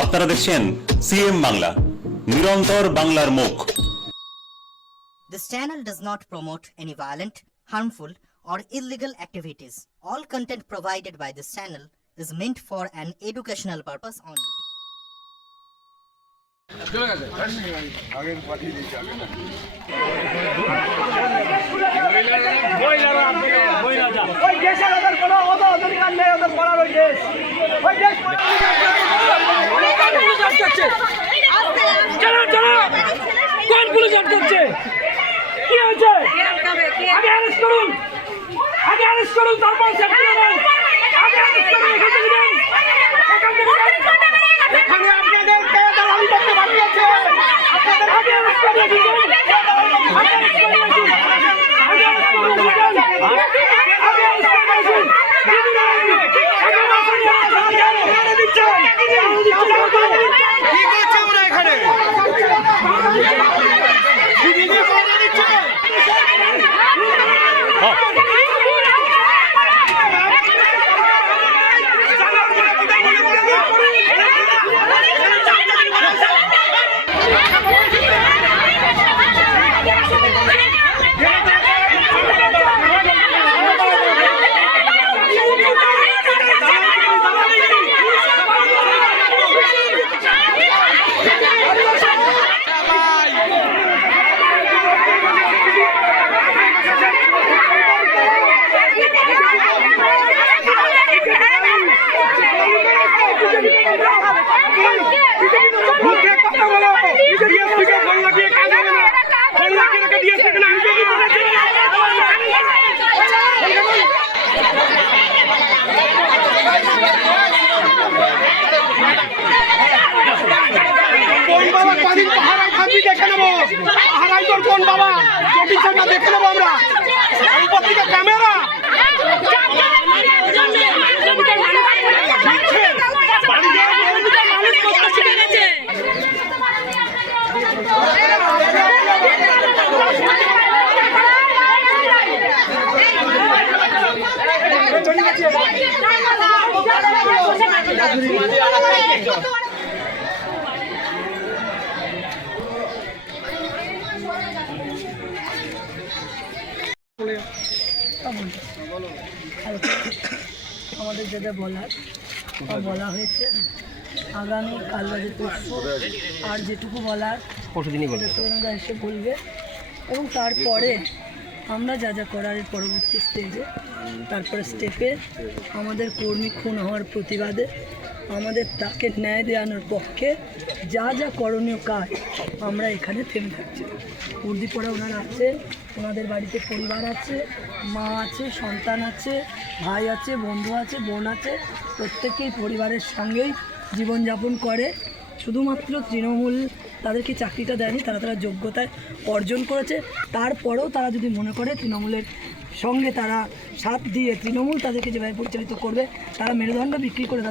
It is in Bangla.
আপনারা দেখছেন সিএম বাংলা, নিরন্তর বাংলার মুখ। This channel does not promote any violent, harmful, or illegal activities. All content provided by this channel is meant for an educational purpose only. কোন পুলিশ আটকাচ্ছে? কি হয়েছে? আগে অ্যারেস্ট করুন, আগে অ্যারেস্ট করুন, তারপর সেফটি নেবেন। আগে অ্যারেস্ট করুন, এখান থেকে যান, এখান থেকে যান। এখানে আপনাদের কে দালালি করতে বাকি আছে? আপনাদের আগে অ্যারেস্ট করে দিন, আগে অ্যারেস্ট করে দিন, আগে অ্যারেস্ট করে দিন, আগে অ্যারেস্ট করে দিন। কি করছে ওরা এখানে? দেখে নেবো হারাই তোর কোন বাবা চব্বিশটা দেখে নেবো আমরা উপর থেকে ক্যামেরা আমাদের যেটা বলার বলা হয়েছে, আগামী কাল বাজে পরশু আর যেটুকু বলার পরশুদিনই বলবে, এসে বলবে এবং তারপরে আমরা যা যা করার পরবর্তী স্টেজে তারপরে স্টেপে আমাদের কর্মী খুন হওয়ার প্রতিবাদে আমাদের তাকে ন্যায় দেওয়ানোর পক্ষে যা যা করণীয় কাজ আমরা এখানে থেমে থাকছি। উর্দিপড়া ওনারা আছে, ওনাদের বাড়িতে পরিবার আছে, মা আছে, সন্তান আছে, ভাই আছে, বন্ধু আছে, বোন আছে, প্রত্যেকেই পরিবারের সঙ্গেই জীবনযাপন করে। শুধুমাত্র তৃণমূল তাদেরকে চাকরিটা দেয়নি, তারা যোগ্যতায় অর্জন করেছে। তারপরেও তারা যদি মনে করে তৃণমূলের সঙ্গে তারা সাথ দিয়ে তৃণমূল তাদেরকে যেভাবে পরিচালিত করবে, তারা মেরুদণ্ড বিক্রি করে